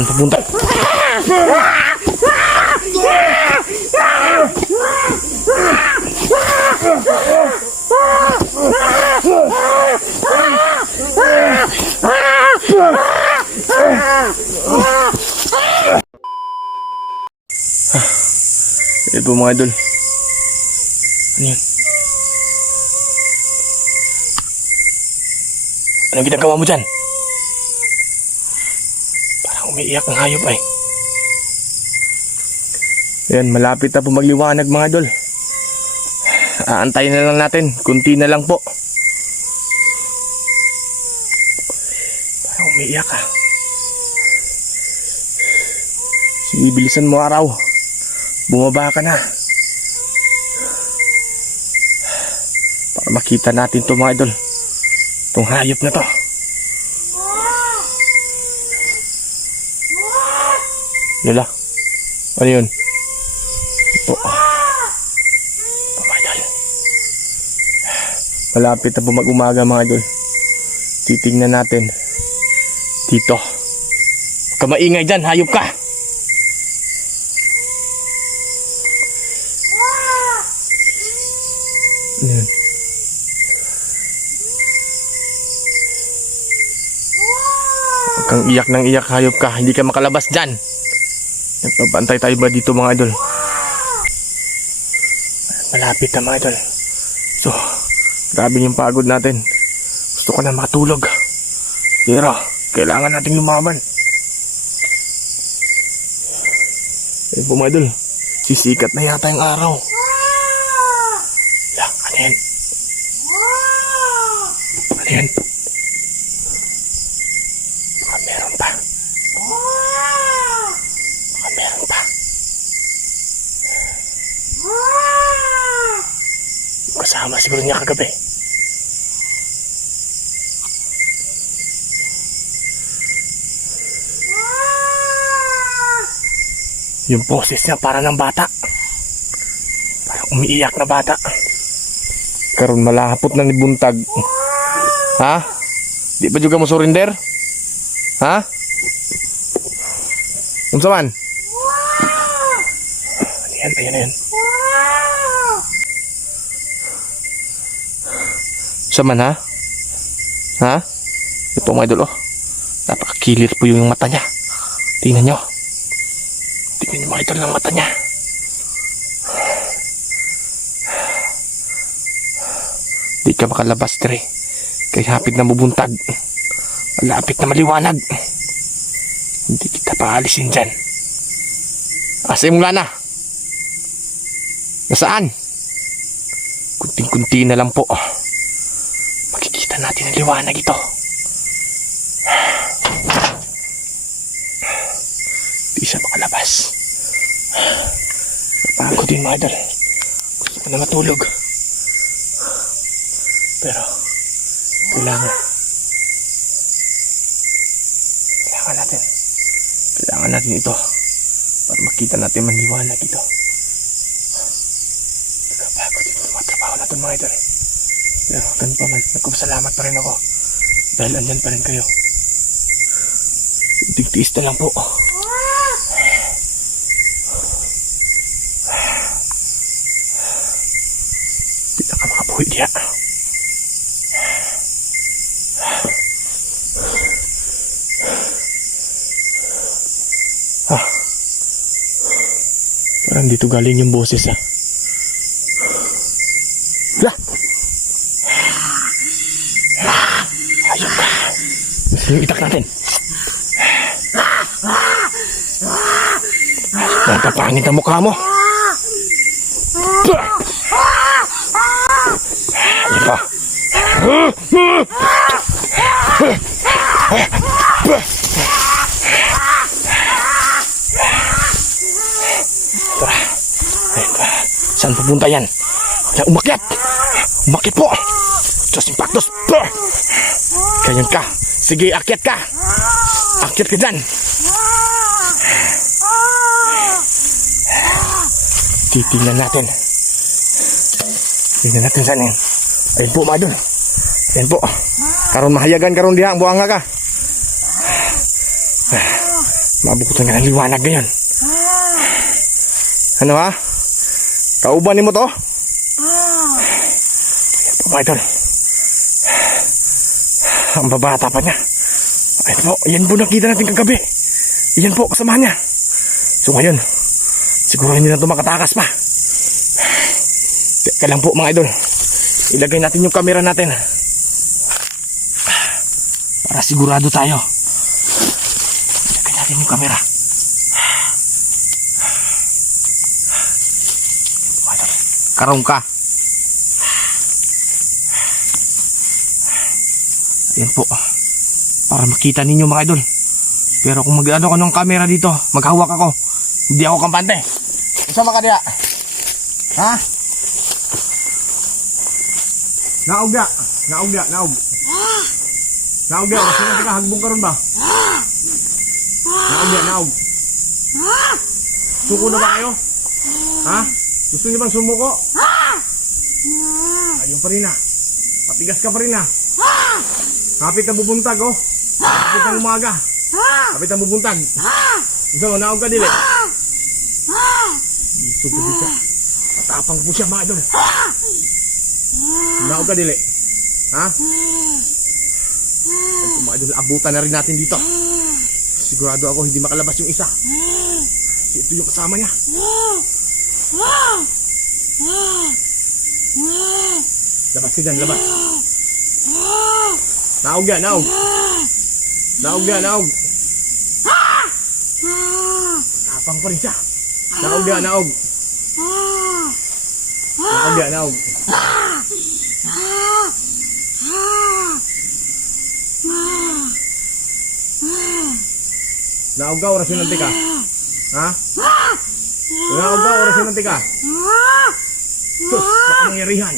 Saan pupunta? Ito mga idol. Ano yun? Anong ginagawa mo dyan? Parang umiiyak ang hayop ay. Ayan, malapit na po magliwanag mga idol. Aantayin na lang natin. Kunti na lang po. Parang umiiyak ah. Sige, bilisan mo araw. Bumaba ka na. Para makita natin to mga idol. Itong hayop na to. Lola, ano yun? Ito. Ito mga idol. Malapit na po mag-umaga mga idol. Titingnan natin. Dito. Huwag ka maingay dyan, hayop ka. Ano yun? Huwag kang iyak ng iyak, hayop ka. Hindi ka makalabas dyan. Nagpapantay tayo ba dito mga idol? Malapit na mga idol. So, grabe yung pagod natin. Gusto ko na matulog. Pero, kailangan nating lumaban. Ayun po mga idol. Sisikat na yata yung araw. Lang, ano yan? Ano yan? Baka meron pa. Baka meron pa. Kasama siguro niya kagabi. Yung boses niya para ng bata. Parang umiiyak na bata. Karon malahapot na ni buntag. Ha? Di pa juga mo surrender? Ha? Unsa man? Ayan, ayan, ayan. Unsa man ha? Ha? Ito mga idol oh. Napakakilir po yung mata niya. Tingnan nyo. Tingnan nyo mga idol ng mata niya. Di ka makalabas dire. Kaya hapit na mabuntag. Malapit na maliwanag. Hindi kita paalisin dyan. Asa yung lana? Nasaan? Kunting-kunti na lang po. Makikita natin ang liwanag ito. Di siya makalabas. Napagod din mga idol. Gusto ko na matulog. Pero kailangan natin ito para makita natin maliwanag ito. Nagkapagod ito mga trabaho natin mga idol. Pero ganun pa man, nagpapasalamat pa rin ako dahil andyan pa rin kayo. Tigtiis na lang po. Di na ka makabuhi diya. Parang dito galing yung boses ha. Lah! Ayun ka. Gusto yung itak natin. Napapangit ang mukha mo. Ayun ka. Saan pupunta yan? Kaya umakyat! Umakyat po! Diyos impactos! Ganyan ka! Sige, akyat ka! Akyat ka dyan! Titingnan natin. Tingnan natin saan yan. Ayun po mga idol. Ayun po. Karon mahayagan karon diha ang buanga ka. Mabukutan nga ng liwanag ngayon. Ano ha? Kaubanin mo to? Ayan po mga idol. Ang babata pa niya. Ayan po, yan po nakita natin kagabi. Yan po, kasama niya. So ngayon, siguro hindi na ito makatakas pa. Teka lang po mga idol. Ilagay natin yung camera natin. Para sigurado tayo. Ilagay natin yung camera. Karong ka. Ayan po. Para makita ninyo mga idol. Pero kung mag-ano ka ng camera dito, maghawak ako. Hindi ako kampante. Isama ka diya. Ha? Naog ya. Naog ya. Naog. Naog ya. Kasi natin ka, hagbong ka ron ba? Naog ya. Naog. Suko na ba kayo? Ha? Gusto niyo bang sumuko? Ayun pa rin na. Patigas ka pa rin na. Kapit na bubuntag oh. Kapit na umaga. Kapit na bubuntag. So, naog ka dili. Suko dito. Patapang po siya mga idol. Naog ka dili. Ha? Ito mga idol, abutan na rin natin dito. Sigurado ako hindi makalabas yung isa. Kasi ito yung kasama niya. Labas ka dyan, labas. Naog yan, naog. Naog yan, naog. Tapang pa rin siya. Naog yan, naog. Naog yan, naog. Naog ka, oras yung nanti ka. Ha? Naog ka, oras yung nanti ka. Sus, nakamangyarihan.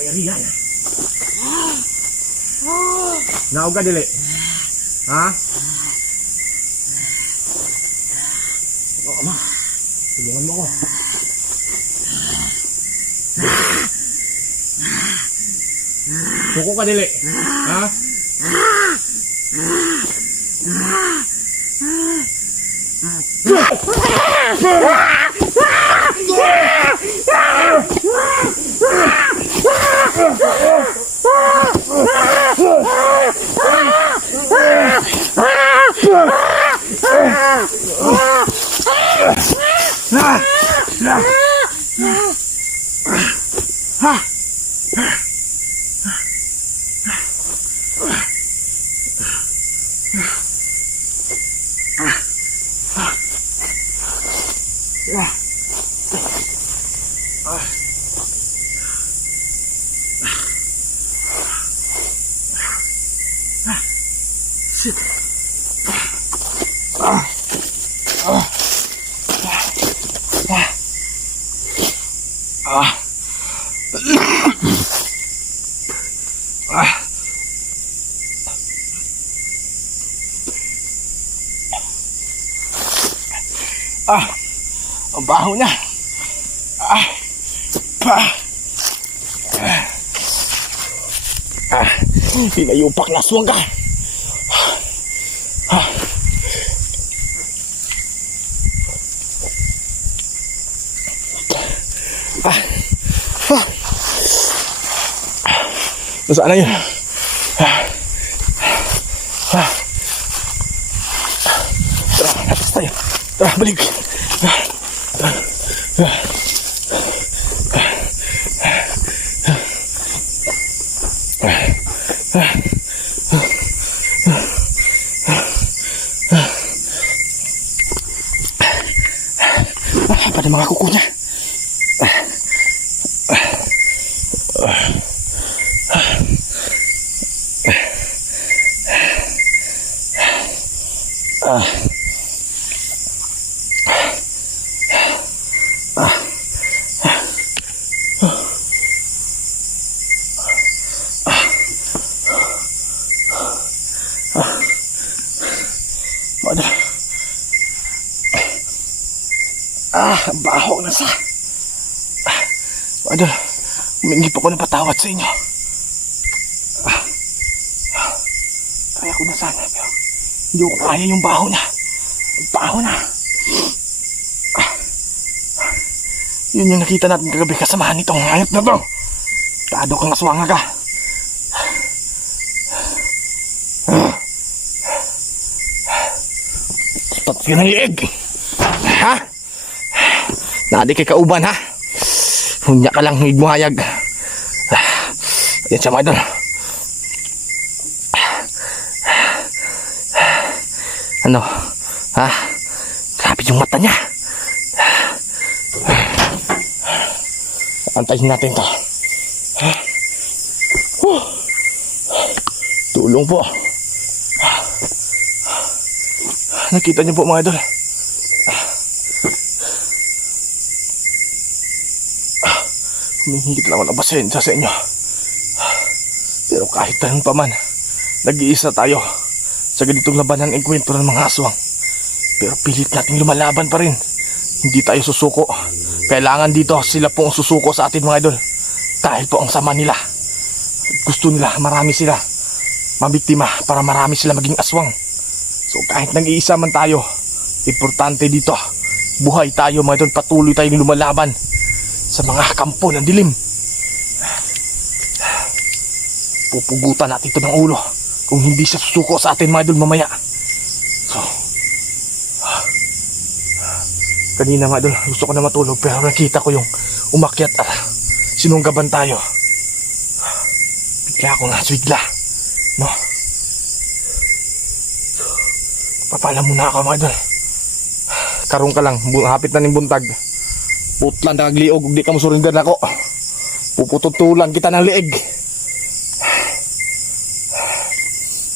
Pangyarihan. Naog ka, dili. Ha? Oo, ma. Tulungan mo ako. Suko ka, dili. Ha? Sit. Ang baho niya. Pinayupak na aswang ka. Nasaan na yun? Tara, atas tayo. Tara, balik. Pada mga kuko niya. Ang baho na sa. Idol, humingi pa ko ng patawad sa inyo. Ako na sana. Pero hindi ko kaya yung baho niya. Ang baho na. Yun yung nakita natin kagabi, kasamahan nitong hayop na to. Tado kang aswanga ka. Spat yun ang liig. Ha? Nadi kay kauban ha? Hunya ka lang higmuhayag. Ayan siya mga idol. Ano? Ha? Grabe yung mata niya. Antayin natin to. Tulong po. Nakita niyo po mga idol. Humihigit naman ang pasensya sa inyo. Pero kahit tanong pa man, nag-iisa tayo sa ganitong labanan ng kwento ng mga aswang. Pero pilit nating lumalaban pa rin. Hindi tayo susuko. Kailangan dito sila po ang susuko sa atin mga idol. Dahil po ang sama nila. Gusto nila marami sila mabiktima para marami sila maging aswang. So kahit nag-iisa man tayo, importante dito, buhay tayo mga idol. Patuloy tayong lumalaban sa mga kampo ng dilim. Pupugutan natin ito ng ulo kung hindi siya susuko sa atin mga idol mamaya. So kanina mga idol, gusto ko na matulog pero nakita ko yung umakyat at sinunggaban tayo. Bigla akong naswigla, no? Papala muna ako mga idol. Karong ka lang, hapit na ning buntag. Putlan na kagliog, di ka mo surrender na ako. Pupututulan kita ng liig.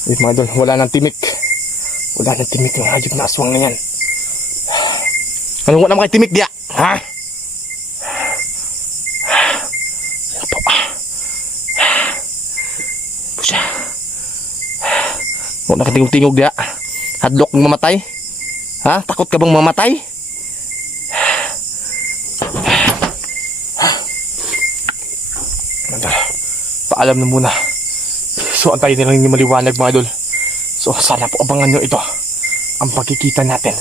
Wait mga idol, wala nang timik. Wala nang timik yung hayop na aswang na yan. Anong wala naman kay timik diya? Ha? Ano po? Ano po siya? Huwag nakatingog-tingog diya. Hadlok ng mamatay? Ha? Takot ka bang mamatay? Paalam na muna. So antayin na lang yung maliwanag mga idol. So sana po abangan nyo ito. Ang pagkikita natin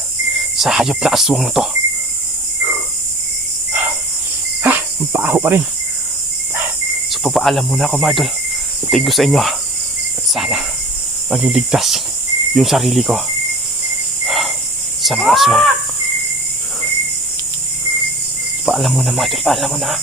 sa hayop na aswang na to. Ha? Ang baho pa rin. So papaalam muna ako mga idol. Thank you sa inyo. At sana maging ligtas yung sarili ko sa mga aswang. Paalam muna mga idol. Paalam muna.